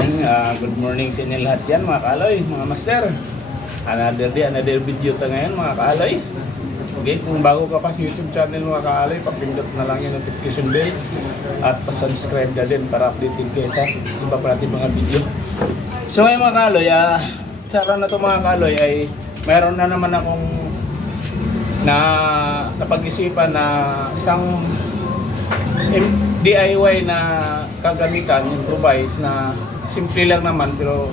Ayun, ah, good morning sa inyo lahat yan mga kaaloy, mga master. Another day, another video ta ngayon mga kaaloy. Okay, kung bago ka pa sa YouTube channel mga kaaloy, papindot na lang yung notification bell at pa-subscribe na din para updated kayo sa iba pa natin mga video. So ngayon mga kaaloy, ah, sa na to mga kaaloy ay mayroon na naman akong na napag-isipan na isang DIY na kagamitan, improvise na simple lang naman pero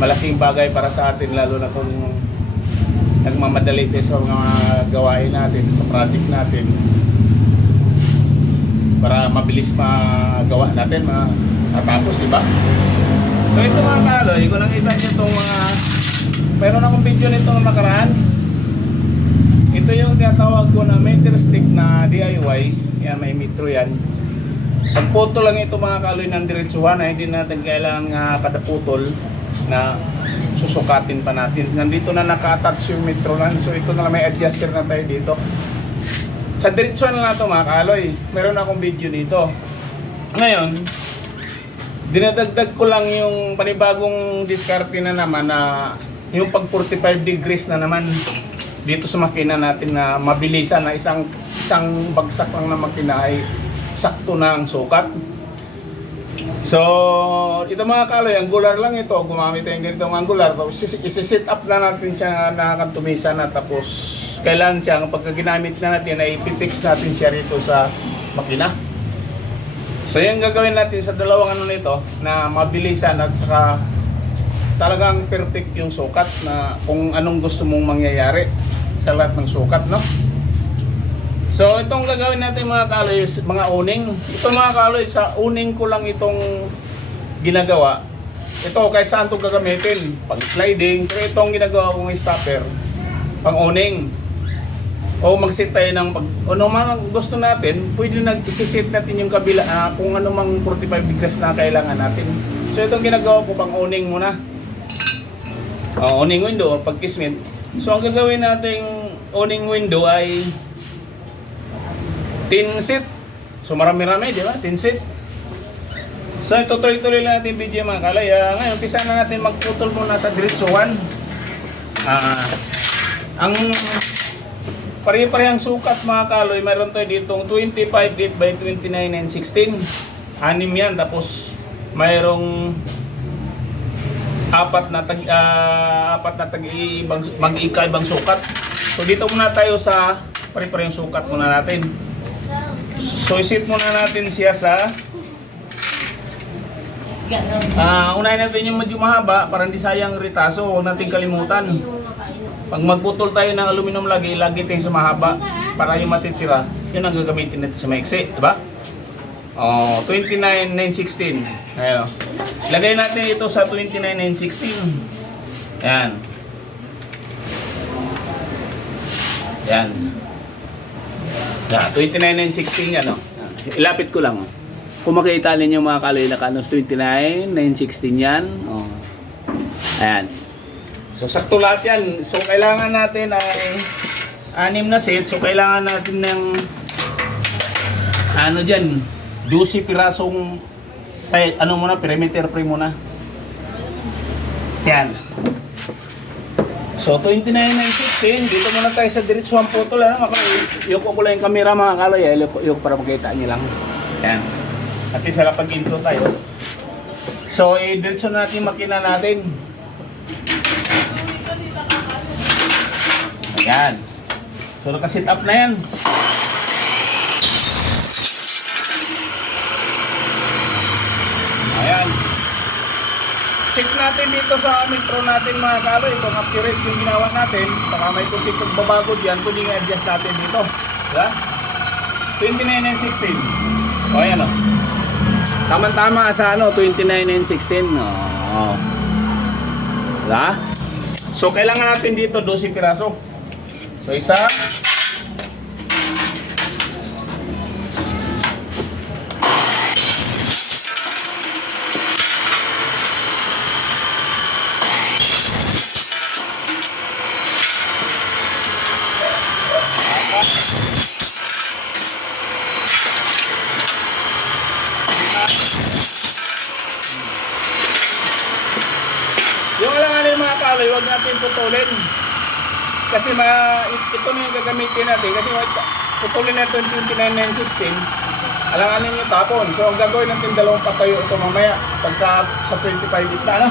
malaking bagay para sa atin lalo na kung nagmamadali tayo sa mga gawain natin, sa project natin para mabilis magawa natin, ma- matapos, di ba? So ito mga kaloy, kung nakita niyo itong mga meron akong video nito nung nakaraan ito yung tinatawag ko na meter stick na DIY. Yan, may metro yan. Pagputol lang ito mga kaloy ng diretsuhan na hindi natin kailangan uh, kada putol na susukatin pa natin. Nandito na naka-attach yung metro lang. So ito na lang may adjuster na tayo dito. Sa diretsuhan lang ito mga kaloy. Meron akong video dito. Ngayon, dinadagdag ko lang yung panibagong diskarte na naman na yung pag 45 degrees na naman dito sa makina natin na mabilisan na isang isang bagsak lang na makina ay sakto na ang sukat. So, ito mga kaloy, angular lang ito. Gumamit tayong ganitong angular. Tapos isi- isi-set up na natin siya na kantumisa na. Tapos, kailan siya, pagka ginamit na natin, ay pipix natin siya rito sa makina. So, yan gagawin natin sa dalawang ano nito na mabilisan at saka talagang perfect yung sukat na kung anong gusto mong mangyayari sa lahat ng sukat, no? So, itong gagawin natin mga kaloy, is mga uning. Ito mga kaloy, sa uning ko lang itong ginagawa. Ito, kahit saan itong gagamitin. Pang sliding. Pero itong ginagawa kong stopper. Pang uning. O mag-set tayo ng pag... Ano man gusto natin, pwede nag set natin yung kabila ah, kung ano mang 45 degrees na kailangan natin. So, itong ginagawa ko pang uning muna. Uh, owning window, pag kismet. So, ang gagawin nating owning window ay tin set. So, marami-rami, di ba? Tin set. So, itutuloy-tuloy lang natin video mga kalay. Ah, ngayon, pisa na natin magputol muna sa diretso 1. Ah, ang pare-parehang sukat mga kaloy, mayroon tayo ditong 25 feet by 29 and 16. Anim yan, tapos mayroong apat na tag ah, apat na tag ibang mag-ikaibang sukat. So dito muna tayo sa pare-parehong sukat muna natin. So isit muna natin siya sa Ah, unahin natin yung medyo mahaba para hindi sayang ritaso. Huwag natin kalimutan. Pag magputol tayo ng aluminum lagi, lagi tayo sa mahaba para yung matitira. Yun ang gagamitin natin sa maiksi, di ba? Oh, 29 916. Ayun. Lagay natin ito sa 29 916. Yan. Yeah, 29 916 yan, oh. Ilapit ko lang. oh. Kung makita ninyo mga kaloy na kanos 29 916 yan. Oh. Ayan. So sakto lahat yan. So kailangan natin ay anim na set. So kailangan natin ng ano dyan, 12 pirasong side, ano muna, perimeter frame muna. Yan. So 29 na 16, dito muna tayo sa diretsuhan putol. Ano, Iyoko ko lang yung camera mga kalay. eh. Iyoko, iyoko para makita nyo lang. Yan. At isa kapag intro tayo. So, i-diretso natin makina natin. Ayan. So, nakasit up na yan. Ayan. Check natin dito sa metro natin mga kaloy. Kung accurate yung ginawa natin. Baka may kunti kong babago dyan. Kundi i-adjust natin dito. Diba? 29 and 16. O, ayan o. Tama-tama sa ano, 29 and 16. Oo. Diba? So, kailangan natin dito 12 piraso. So, isa. Kasi ma, ito na yung gagamitin natin. Kasi putulin natin 29,916. Alanganin nyo tapon. So ang gagawin natin dalawang patayo ito mamaya. Pagka sa 25 bit na, ano?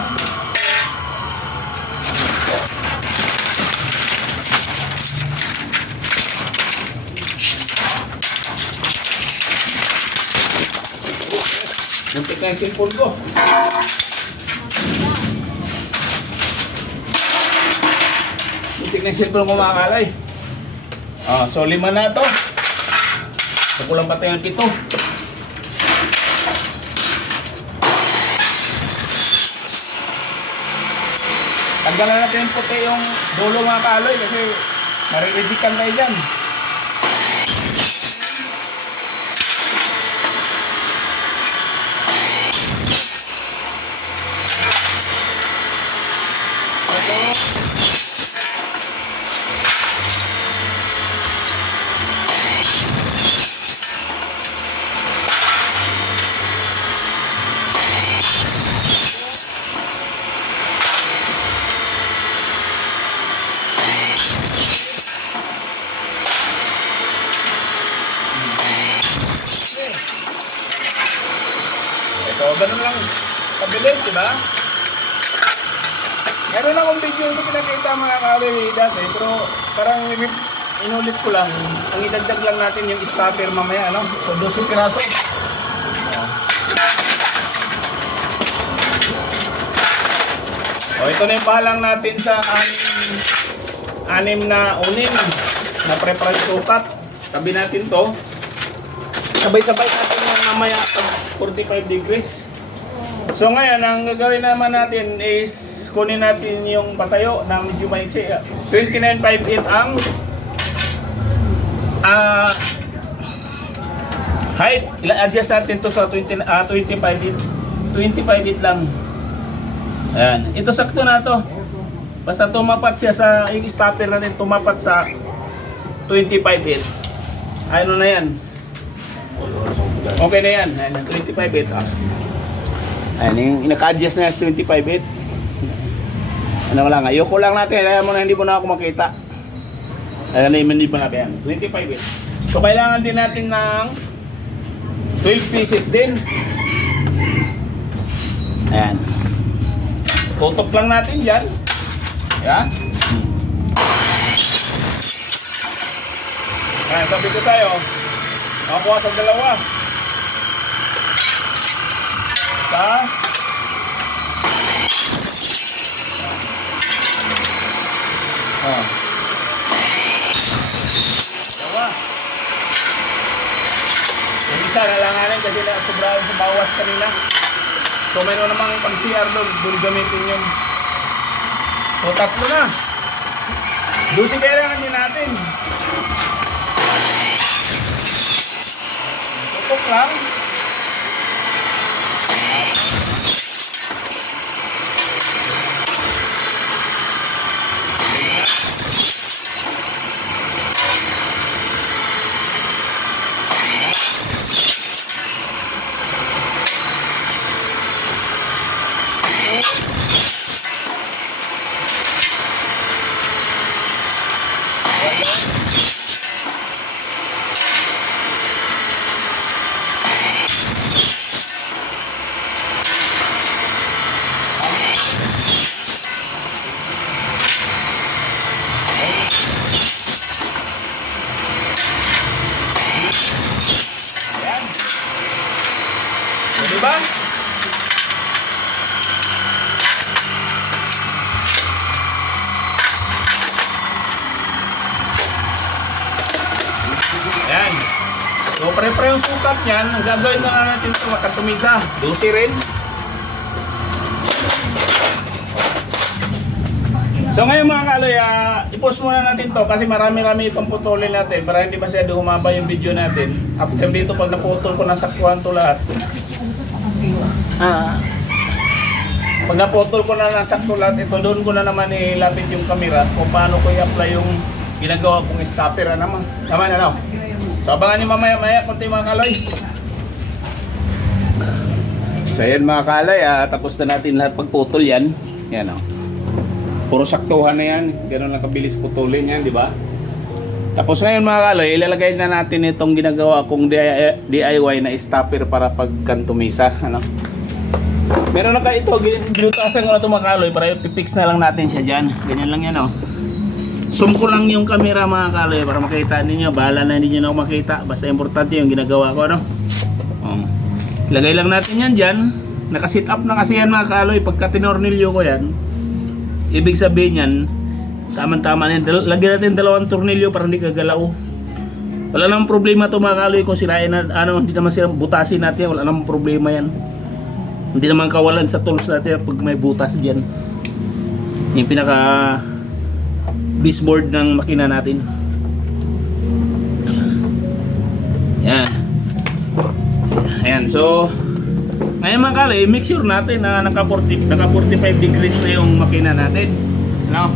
Muntik na yung cellphone ko. Na yung cellphone ko mga. Ah, so lima na to. So kulang pa tayo ng pito. Tanggalan natin puti yung dulo mga kaloy kasi mariridikan tayo dyan. Ganun lang. Kabilis, di ba? Meron akong video yung pinakita mga kalili dati, pero parang inulit ko lang. Ang idagdag lang natin yung stopper mamaya, ano? So, 12 piraso. O, ito na yung pahalang natin sa anim, anim na unin na prepared sukat. Tabi natin to. Sabay-sabay natin yung mamaya pag 45 degrees. So ngayon, ang gagawin naman natin is kunin natin yung patayo na medyo maiksi. 29.58 ang ah height. Ila-adjust natin to sa 20, ah, 25 feet. 25 feet lang. Ayan. Ito sakto na to. Basta tumapat siya sa, yung stopper natin tumapat sa 25 feet. Ano na yan? Okay na yan. Ayan, 25 feet. Ah. Ayan, yung inaka-adjust na yung 25 bit. Ano lang, ayoko lang natin. Alam mo na hindi mo na ako makita. Ayan na yung hindi pa natin yan. 25 bit. So, kailangan din natin ng 12 pieces din. Ayan. Tutok lang natin dyan. Ayan. Ayan, sabi ko tayo. Nakakuha sa dalawa. Sa Oh. Dalawa. Yung isa nalanganin kasi na sobrang sumawas kanina. So mayroon namang pang CR doon, doon gamitin yung So tatlo na. Doon si kailangan din natin. Tutok lang. Ayan. O, diba? Ayan. So, pare-pare yung sukat niyan. Ang gagawin na nga natin ito, makatumisa. Dusi rin. So ngayon mga kaloy, ah, i-post muna natin to kasi marami-rami itong putulin natin para hindi masyado humaba yung video natin. After dito, pag naputol ko na saktuhan to lahat, Ah. Pag naputol ko na ng sakto lahat, ito doon ko na naman ilapit yung camera kung paano ko i-apply yung ginagawa kong stopper. Ano naman? Naman ano? So abangan nyo mamaya-maya kunti mga kaloy. So yan mga kalay, ah, tapos na natin lahat pagputol yan. Yan o. Puro saktuhan na yan. Ganun lang kabilis putulin yan, di ba? Tapos ngayon mga kaloy, ilalagay na natin itong ginagawa kong DIY DIY na stopper para pagkantumisa. Ano? Meron na kayo ito, ginutasan ko na ito mga kaloy para ipipix na lang natin siya dyan. Ganyan lang yan oh. Zoom ko lang yung camera mga kaloy para makita ninyo. Bahala na hindi nyo na makita. Basta importante yung ginagawa ko. Ano? Oh. Lagay lang natin yan dyan. Nakasit up na kasi yan mga kaloy. Pagka tinornilyo ko yan, ibig sabihin yan, tama-tama yan. Lagyan natin dalawang tornilyo para hindi gagalaw. Wala namang problema to mga kaloy kung sirain na, ano, hindi naman silang butasin natin. Wala namang problema yan. Hindi naman kawalan sa tools natin pag may butas dyan. Yung pinaka baseboard ng makina natin. Yan. Ayan, so ngayon mga kali, make sure natin na naka, 40, naka 45 degrees na yung makina natin. Ano?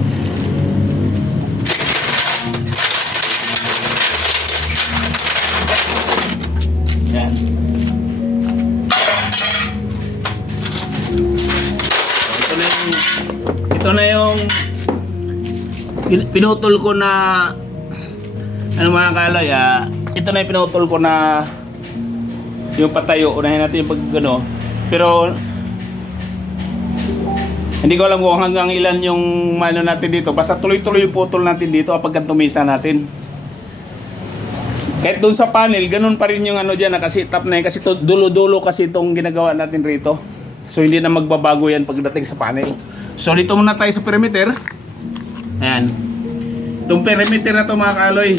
Pin- pinutol ko na ano mga kalay ah, ito na yung pinutol ko na yung patayo, unahin natin yung pag ano. Pero hindi ko alam kung hanggang ilan yung mano natin dito. Basta tuloy-tuloy yung putol natin dito kapag tumisa natin. Kahit doon sa panel, ganun pa rin yung ano dyan, nakasit up na yan. Kasi dulo-dulo kasi itong ginagawa natin rito. So hindi na magbabago yan pagdating sa panel. So dito muna tayo sa perimeter. Ayan. Itong perimeter na to mga kaloy.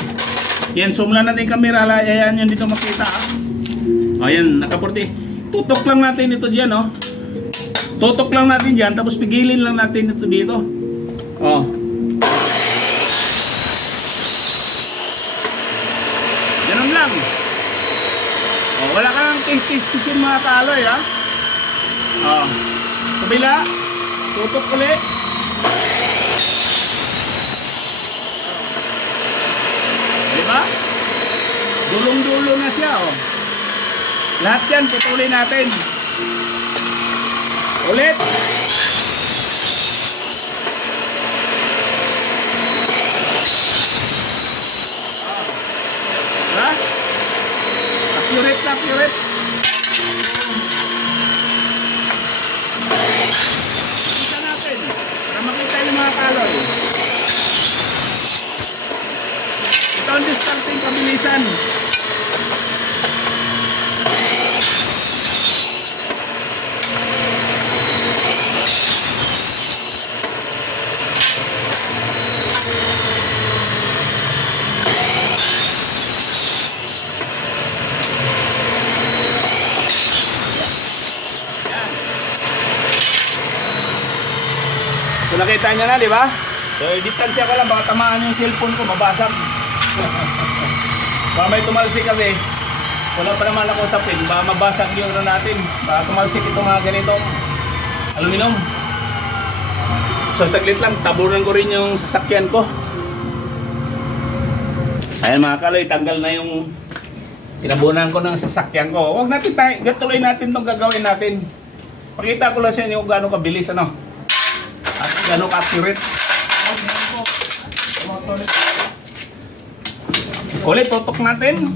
Yan, zoom lang natin yung camera. Ayan, yan dito makita. Ah. Ayan, nakaporti. Tutok lang natin ito dyan, oh. Tutok lang natin dyan, tapos pigilin lang natin ito dito. Oh. Ganun lang. Oh, wala kang kiss-kiss-kissin mga kaloy, ha? Oh. Kabila. Tutok ulit. Diba? Dulong-dulo na siya, oh. Lahat yan, putulin natin. Ulit. Ha? Accurate na, accurate. Kita natin. Para makita yung mga kaloy. Ito ang discarding kabilisan. Yan. So nakita niya na, di ba? So distansya ko lang, baka tamaan yung cellphone ko, mabasag. baka may tumalsik kasi, wala pa naman ako sa pin, baka mabasag yung ano natin. Baka tumalsik itong mga ganitong aluminum. So saglit lang, tabunan ko rin yung sasakyan ko. Ayan mga kaloy, tanggal na yung Pinabunan ko ng sasakyan ko. Huwag natin tayo, gatuloy natin itong gagawin natin. Pakita ko lang sa inyo kung gaano kabilis ano. Gaano ka-accurate. Ulit, tutok natin.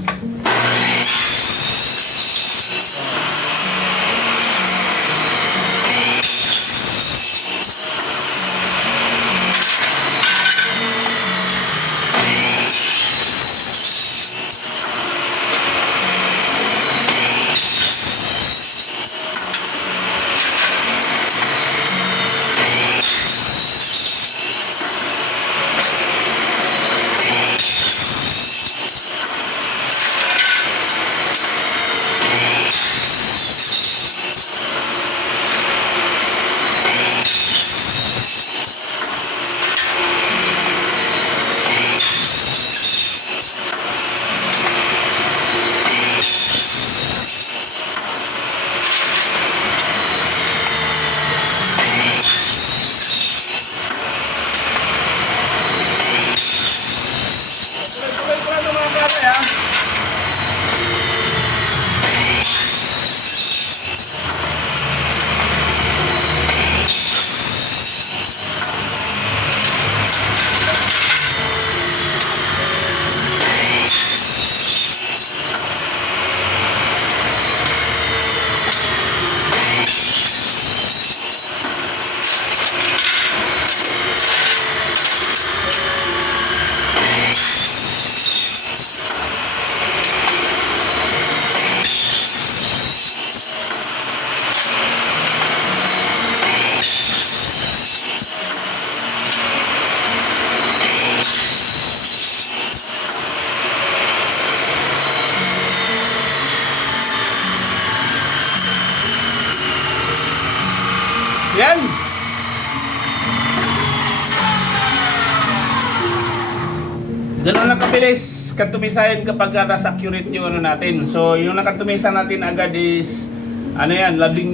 Kabilis katumisayan kapag uh, nasa accurate yung ano natin. So, yung nakatumisa natin agad is ano yan, labing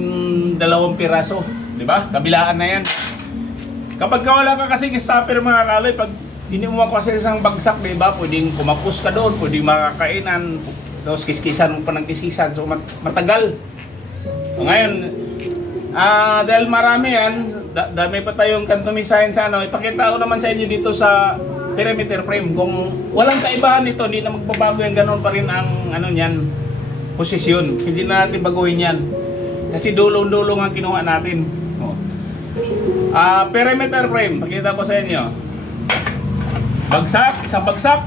dalawang piraso. Di ba? Kabilaan na yan. Kapag ka wala ka kasing stopper mga kaloy, pag iniwan ko kasi isang bagsak, di ba? Pwedeng kumapos ka doon, pwedeng makakainan, tapos kiskisan mo pa ng kisisan. So, mat- matagal. So, ngayon, ah dahil marami yan, da- dami pa tayong kantumisayan sa ano, ipakita ko naman sa inyo dito sa perimeter frame. Kung walang kaibahan nito, hindi na magbabago yan, ganoon pa rin ang ano niyan, posisyon. Hindi na natin baguhin yan. Kasi dulong-dulong ang kinuha natin. Oh. Ah, perimeter frame, pakita ko sa inyo. Bagsak, isang bagsak.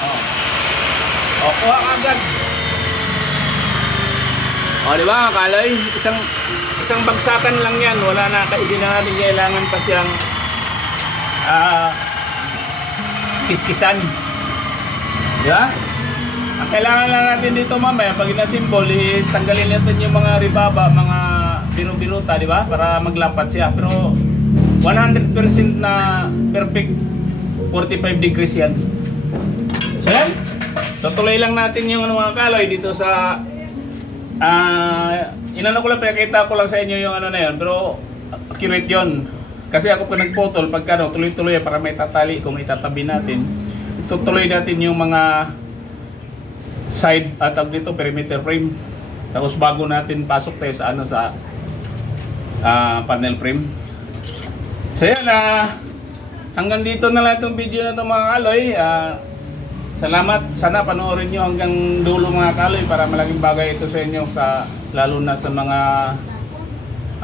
Oh. O, kuha ka agad. O, di ba, kalay? Isang isang bagsakan lang yan. Wala na, hindi na natin kailangan pa siyang ah kiskisan. Di ba? Ang kailangan lang natin dito mamaya, pag ina-symbol is tanggalin natin yung mga ribaba, mga binubinuta, di ba? Para maglapat siya. Pero 100% na perfect 45 degrees yan. So yan, tutuloy lang natin yung ano, mga kaloy dito sa Ah, inano ko lang pinakita ko lang sa inyo yung ano na yun, pero accurate yun. Kasi ako po nagputol, pagka no, tuloy-tuloy para may tatali kung itatabi natin. Tutuloy natin yung mga side at tawag dito perimeter frame. Tapos bago natin pasok tayo sa ano sa ah, panel frame. So yan ah, hanggang dito na lang itong video na itong mga kaloy. Ah, Salamat. Sana panoorin nyo hanggang dulo mga kaloy para malaking bagay ito sa inyo sa lalo na sa mga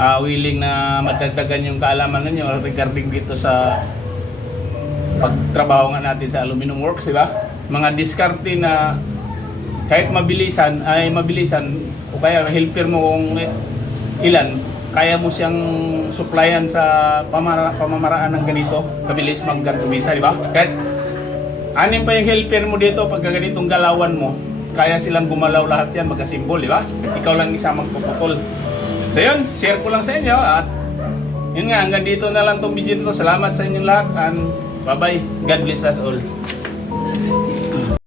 ah, willing na madagdagan yung kaalaman ninyo regarding dito sa pagtrabaho nga natin sa aluminum works, di ba? Mga diskarte na kahit mabilisan ay mabilisan o kaya helper mo kung ilan kaya mo siyang supplyan sa pamara, pamamaraan ng ganito kabilis maggantumisa, di ba? Kahit Anim pa yung helper mo dito pag ganitong galawan mo, kaya silang gumalaw lahat yan magkasimbol, di ba? Ikaw lang isa magpuputol. So yun, share ko lang sa inyo at yun nga, hanggang dito na lang itong video nito. Salamat sa inyong lahat and bye-bye. God bless us all.